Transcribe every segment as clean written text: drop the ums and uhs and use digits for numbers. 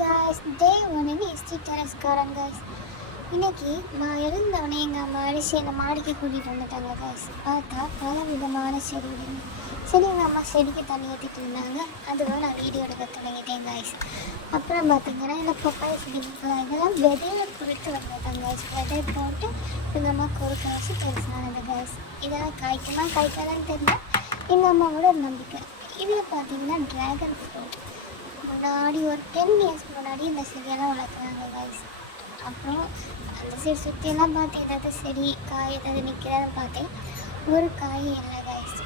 guys, day 1 in ST Terrace Garden guys. இன்னைக்கு எழுந்தவனே எங்கள் அம்மா அரிசி என்னை மாடிக்கு கூட்டிகிட்டு வந்துட்டாங்க guys. பார்த்தா பல விதமான செடிகள். சரி எங்கள் அம்மா செடிக்கு தண்ணி ஊற்றிட்டு இருந்தாங்க. அதுவாக நான் வீடியோ எடுக்க தொடங்கிட்டேன் guys. அப்புறம் பார்த்தீங்கன்னா இந்த பப்பாய செடிகள் இதெல்லாம் விதையில கொடுத்து வந்துட்டாங்க guys. விதை போட்டு எங்கள் அம்மா கொறுக்க வச்சு பெருசானது guys. இதெல்லாம் காய்க்குமா காய்க்காதான்னு தெரியல. எங்கள் அம்மாவோட ஒரு நம்பிக்கை. இதில் பார்த்தீங்கன்னா ட்ராகன் ஃப்ரூட் முன்னாடி ஒரு 10 years முன்னாடி இந்த செடியெல்லாம் வளர்க்குறாங்க கைஸ். அப்புறம் அந்த செடி சுற்றியெல்லாம் பார்த்து ஏதாவது செடி காய் ஏதாவது நிற்கிறதான்னு பார்த்தேன். ஒரு காய் இல்லை கைஸ்.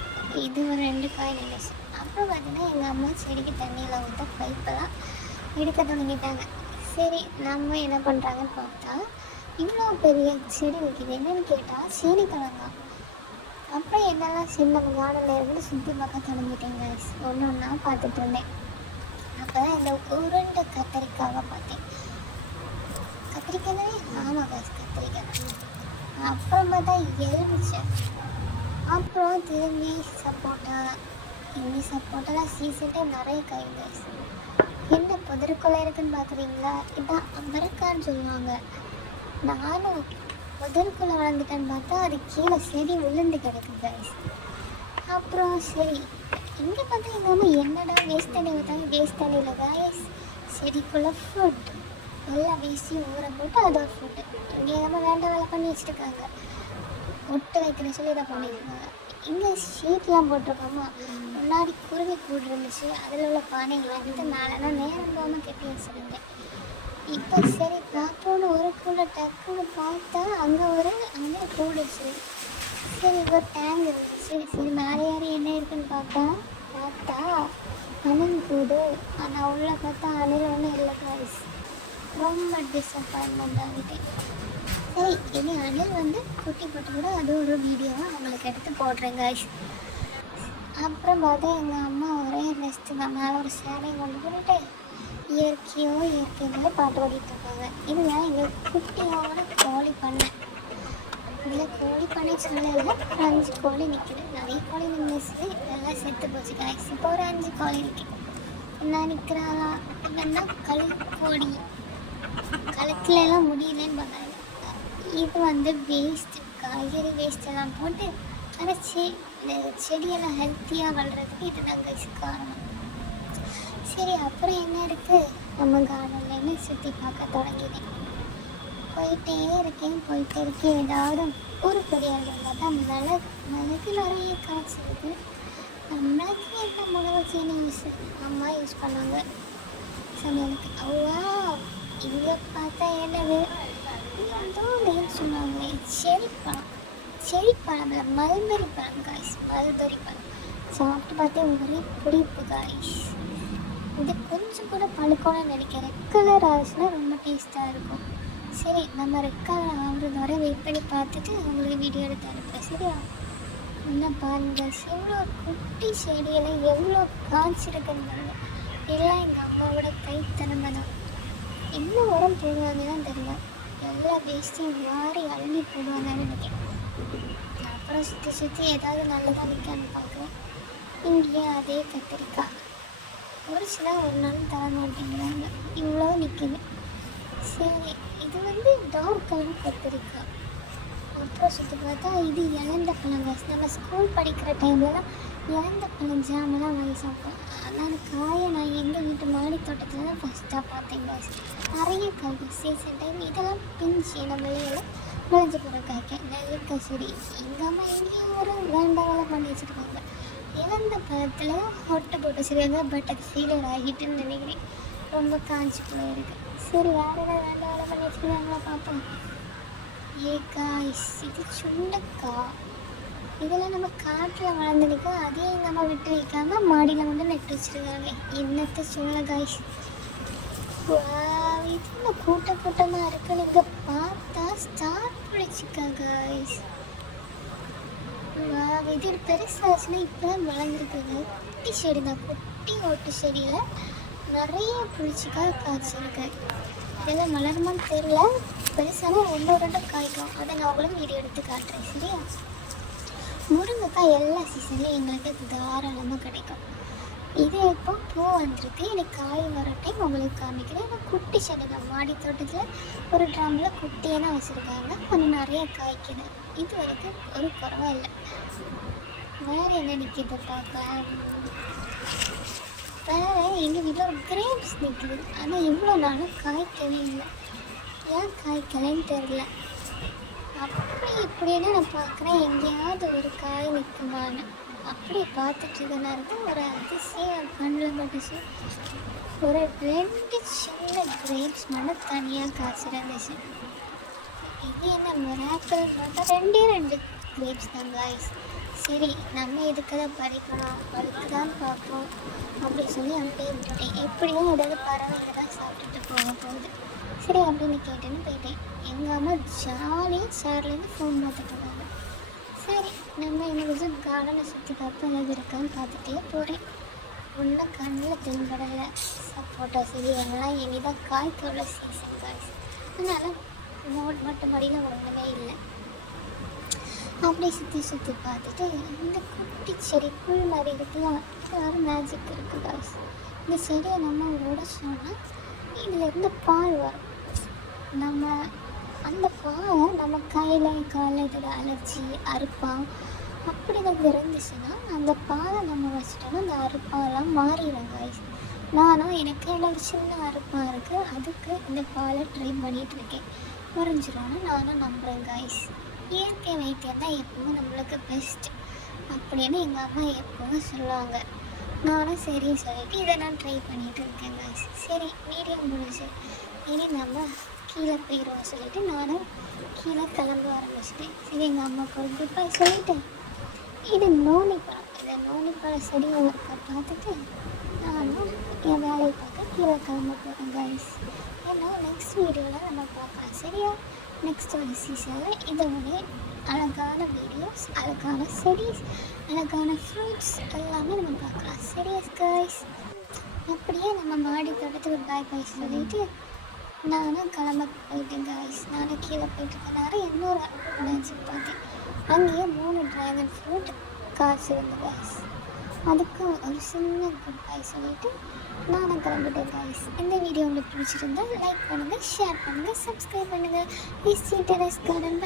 இது ஒரு 2 காய் நின்றுச்சு. அப்புறம் பார்த்தீங்கன்னா எங்கள் அம்மா செடிக்கு தண்ணியில் ஊற்ற பைப்பெல்லாம் எடுக்க தொடங்கிட்டாங்க. சரி நம்ம என்ன பண்ணுறாங்கன்னு பார்த்தா இவ்வளோ பெரிய செடி நிற்கிது. என்னென்னு கேட்டால் சீனிக்கிழங்கா. அப்புறம் என்னெல்லாம் சின்ன கார்டனில் இருந்து சுற்றி பார்க்க தொடங்கிட்டேன் கைஸ். ஒன்று ஒன்றா பார்த்துட்டு இருந்தேன். அப்போ தான் இந்த உருண்டை கத்திரிக்காவை பார்த்தேன். கத்திரிக்காய் தானே? ஆமாம் கைஸ், கத்திரிக்காய். அப்புறம் பார்த்தா எலுமிச்சை. அப்புறம் திரும்பி சப்போட்டா. இன்னி சப்போட்டாலாம் சீசன்ட்டே நிறைய காய் கைஸ். என்ன புதருக்குள்ளே இருக்குன்னு பார்க்குறீங்களா? இதான் அமெரிக்கான்னு சொல்லுவாங்க. நானும் புதருக்குள்ளே வளர்ந்துட்டேன்னு பார்த்தா அது கீழே செடி விழுந்து கிடக்கு கைஸ். அப்புறம் சரி இங்கே பார்த்தா எங்கள் அம்மா என்னடா வேஸ்ட் தண்ணி ஊற்றாங்க. வேஸ்ட் தண்ணியில் காய்ஸ் செடிக்குள்ளே ஃபுட் எல்லாம் வேஸ்டி ஊற போட்டு அதோட ஃபுட்டு. இங்கே எங்கள் அம்மா வேண்டாம் வேலை பண்ணி வச்சுருக்காங்க. ஒட்டு வைக்கிறேன்னு சொல்லி இதை பண்ணியிருக்காங்க. இங்கே ஷீட்லாம் போட்டிருக்கோமா. முன்னாடி குருவி கூடு இருந்துச்சு. அதில் உள்ள பானைகள் எடுத்து மேலேனா நேரம் போகாமல் கட்டி வச்சுருந்தேன். இப்போ சரி பார்ப்போன்னு ஒரு கூட டக்குன்னு பார்த்தா அங்கே ஒரு அணில் கூடுச்சு. சரி ஒரு டேங்க் இருந்துச்சு. சரி மேலே யாரும் என்ன இருக்குன்னு பார்த்தா அணில் கூடு. ஆனால் உள்ளே பார்த்தா அணில் ஒன்றும் இல்லை காய்ஸ். ரொம்ப டிஸப்பாயின்மெண்ட் ஆகிட்டேன். சரி இனி அணில் குட்டி போட்டு கூட அது ஒரு வீடியோவாக அவங்களுக்கு எடுத்து போடுறேன் காய்ஸ். அப்புறம் பார்த்தா எங்கள் அம்மா ஒரே ரெஸ்ட்டு தான். மேலே ஒரு சேலையை கொண்டு போட்டுட்டு இயற்கையிலே பாட்டு ஓடிட்டு இருக்காங்க. இதில் எங்கள் குட்டியோட கோழி பண்ணை. இதில் கோழி பண்ணை சொல்லல 5 கோழி நிற்கிது. நிறைய கோழி நின்றுச்சு. எல்லாம் செத்து போச்சு காய்ச்சி. இப்போ ஒரு 5 கோழி நிற்கிது. என்ன நிற்கிறாளா? இல்லைன்னா கழுக்கோடி. கழுத்துலலாம் முடியலன்னு பார்த்தாங்க. இது வேஸ்ட்டு காய்கறி வேஸ்ட்டெல்லாம் போட்டு அரைச்சி இந்த செடியெல்லாம் ஹெல்த்தியாக வளர்கிறதுக்கு இதுதான் கைஸ் காரணம். சரி அப்புறம் என்ன இருக்குது நம்ம கார்டன்லேருந்து சுற்றி பார்க்க தொடங்கினேன். போயிட்டே இருக்கேன். ஏதாவது ஒரு பெரியார் பார்த்தா மிளகு நிறைய காய்ச்சிருக்கு. நம்மளுக்கு என்ன மிளகு சீனி அம்மா யூஸ் பண்ணாங்க சமையலுக்கு. அவ்வளோ இங்கே பார்த்தா என்னது ஏதோ சொன்னாங்க. செடிப்பழம் இல்லை மல்பெரி பழம் காய்ஸ். மல்பெரி பழம் சாப்பிட்டு பார்த்தே ஒரே பிடிப்பு காய்ஸ். இது கொஞ்சம் கூட பழுக்கணும்னு நினைக்கிறேன். ரெட் கலர் ஆச்சுன்னா ரொம்ப டேஸ்ட்டாக இருக்கும். சரி நம்ம ரெட் கலர் ஆகுறது வரை வெயிட் பண்ணி பார்த்துட்டு அவங்களுக்கு வீடியோ எடுத்து அனுப்புகிறேன். சரியா? என்ன பாருங்க எவ்வளோ குட்டி செடியெல்லாம் எவ்வளோ காய்ச்சிருக்குன்னு பாருங்க. எல்லாம் எங்கள் அம்மாவோட கைத்தனமை தான். என்ன உரம் போடுவாங்க தான் தெரியல. எல்லா வேஸ்ட்டையும் மாறி அள்ளி போடுவாங்கன்னு நினைக்கிறேன். அப்புறம் சுற்றி ஏதாவது நல்லதாக நிற்கான்னு பார்க்குறேன். இங்கேயே அதே கத்திரிக்காய் ஒரு சில ஒரு நாள் தர மாட்டேங்கிறாங்க. இவ்வளோ நிற்கிது. சரி இது டார்க் கலர் கத்திரிக்காய். அப்புறம் சுற்றி பார்த்தா இது இழந்த பழம் காசு. நம்ம ஸ்கூல் படிக்கிற டைம்லலாம் இழந்த பழம் ஜாமெல்லாம் வாங்கி சாப்பிட்டோம். ஆனால் அந்த காயை நான் எங்கள் வீட்டு மாடி தோட்டத்தில் தான் ஃபஸ்ட்டாக பார்த்தேன் காசு. நிறைய காய்கள் சீசன் டைம். இதெல்லாம் பிஞ்சு நம்ம வெளியில் விளைஞ்சி போகிற காய்க்க நெல்லிக்காய் செடி. எங்கள் அம்மா எங்கேயும் ஒரு வேண்டாம் வேலை பண்ணி வச்சுருக்காங்க. இழந்த பழத்தில் ஹொட்டை போட்டு வச்சுருக்காங்க. பட் அது ஃபீலர் ஆகிட்டுன்னு நினைக்கிறேன். ரொம்ப காஞ்சி போயிருக்கு. சரி வேறு ஏதாவது வேண்டாம் வேலை பண்ணி வச்சுருக்காங்களா பார்ப்போம். காய்ஸ் இது சுண்டக்காய். இதெல்லாம் நம்ம காட்டில் வளர்ந்துருக்கா. அதே எங்கள் அம்மா விட்டு வைக்காம மாடியில் நட்டு வச்சுருக்காங்க. என்னத்தை சொல்ல காய்ஸ். இது கூட்டமாக இருக்குன்னு இங்கே பார்த்தா ஸ்டார் பிடிச்சிக்கா காய்ஸ். இது பெருசாச்சுன்னா இப்போ தான் வளர்ந்துருக்குது. குட்டி செடி தான். குட்டி ஓட்டு செடியில் நிறைய புளிச்சிக்காய் காய்ச்சிருக்கு. இதெல்லாம் வளருமான்னு தெரியல. பெருசானா 1 காய்க்கும். அதை நான் உங்களுக்கு வீடியோ எடுத்து காட்டுறேன். சரியா? முருங்கைக்காய் எல்லா சீசன்லேயும் எங்களுக்கு தாராளமாக கிடைக்கும். இது இப்போ பூ வந்திருக்கு. எனக்கு காய் வர டைம் உங்களுக்கு காமிக்கிறேன். நான் குட்டி செடி தான் மாடி தோட்டத்தில் ஒரு ட்ரம்மில் குட்டியாக தான் வச்சுருக்காங்க. அது நிறைய காய்க்குது. இது வரைக்கும் ஒரு பரவாயில்ல. வேறு என்ன நிற்கிது பார்க்கலாம். வேறு எங்கள் வீட்டில் கிரேப்ஸ் நிற்குது. ஆனால் இவ்வளோ நாளும் காய்க்கவே இல்லை. ஏன் காய்க்கலைன்னு தெரில. அப்படி இப்படின்னு நான் பார்க்குறேன், எங்கேயாவது ஒரு காய் நிற்குமான்னு. அப்படி பார்த்துட்டு இருக்க நேரத்தில் ஒரு அதிசயம் கண்ணில் பட்டுச்சு. ஒரு 2 சின்ன கிரேப்ஸ் மட்டும் தனியாக காய்ச்சிருந்துச்சு. இது என்ன மிராக்கிள் பார்த்தா 2 கிரேப்ஸ் தான் காய்ஸ். சரி, நம்ம இதுக்கு தான் பறிக்கணும், பழுத்துதான் பார்ப்போம் அப்படி சொல்லி அப்படியே விட்டுட்டேன். எப்படியும் ஏதாவது பறவைங்க தான் சாப்பிட்டுட்டு போக போகுது. சரி அப்படின்னு கேட்டுன்னு போயிட்டேன். எங்கள் அம்மா ஜாலியாக சேர்லேருந்து ஃபோன் பார்த்துட்டு இருக்காங்க. சரி, நம்ம இன்னும் கொஞ்சம் கார்டனை சுற்றி பார்த்து ஏதாவது இருக்கான்னு பார்த்துட்டே போகிறேன். ஒன்றும் கண்ணில் தென்படலை. சப்போட்டா செடி எல்லாம் இனிதான் காய்க்கு உள்ள சீசன் காய்ஸ். அதனால் மொட்டை மாடியில் ஒன்றுமே இல்லை. அப்படியே சுற்றி பார்த்துட்டு இந்த குட்டி செடி புல் மாதிரி இருக்குல்ல, இது ஒரு மேஜிக் இருக்குது காய்ஸ். இந்த செடியை நம்ம உடைச்சோன்னா இதிலேருந்து பால் வரும். நம்ம அந்த பாலை நம்ம கையில் காலில் இதில் அலர்ச்சி அறுப்பான் அப்படி வந்து இருந்துச்சுன்னா அந்த பாலை நம்ம வச்சிட்டோன்னா அந்த அறுப்பாலாம் மாறிடும் காய்ஸ். நானும் எனக்கு ஒரு சின்ன அறுப்பாக இருக்குது, அதுக்கு இந்த பாலை ட்ரை பண்ணிகிட்டு இருக்கேன். முறிஞ்சிடும்னு நானும் நம்புகிறேன் காய்ஸ். இயற்கை வைத்தியம் தான் எப்பவும் நம்மளுக்கு பெஸ்ட் அப்படின்னு எங்கள் அம்மா எப்பவும் சொல்லுவாங்க. நானும் சரின்னு சொல்லிவிட்டு இதை நான் ட்ரை பண்ணிகிட்டு இருக்கேன் காய்ஸ். சரி, வீடியோ முடிஞ்சு இனி நம்ம கீழே போயிடுவோம் சொல்லிவிட்டு நானும் கீழே கிளம்ப ஆரம்பிச்சிட்டேன். சரி, எங்கள் அம்மாவுக்கு ஒரு குட் பை சொல்லிவிட்டு இது நோனி பழம். இதை நோனி பழ செடி ஒருக்கா பார்த்துட்டு நானும் என் வேலையை பார்க்க கீழே கிளம்ப போகிறேன் காய்ஸ். ஏன்னா நெக்ஸ்ட் வீடியோவில் நம்ம பார்க்கலாம். சரியா? நெக்ஸ்ட் ஒரு சீசனில் இதோடைய அழகான வீடியோஸ், அழகான செடிஸ், அழகான ஃப்ரூட்ஸ் எல்லாமே நம்ம பார்க்கலாம். சரியா காய்ஸ்? அப்படியே நம்ம மாடி தோட்டத்துக்கு பாய் பாய் சொல்லிவிட்டு நானும் கிளம்ப போயிட்டேன் காய்ஸ். நானும் கீழே போயிட்டு இருக்கனால இன்னொரு மேஜிக் பார்த்தேன். அங்கேயே 3 ட்ராகன் ஃப்ரூட் காய்ச்சிருந்த காய்ஸ். அதுக்கு ஒரு சின்ன குட் பாய் சொல்லிவிட்டு நானும் கிளம்பிட்டேன் காய்ஸ். இந்த வீடியோ உங்களுக்கு பிடிச்சிருந்தா லைக் பண்ணுங்கள், ஷேர் பண்ணுங்கள், சப்ஸ்கிரைப் பண்ணுங்கள். Please terrace garden.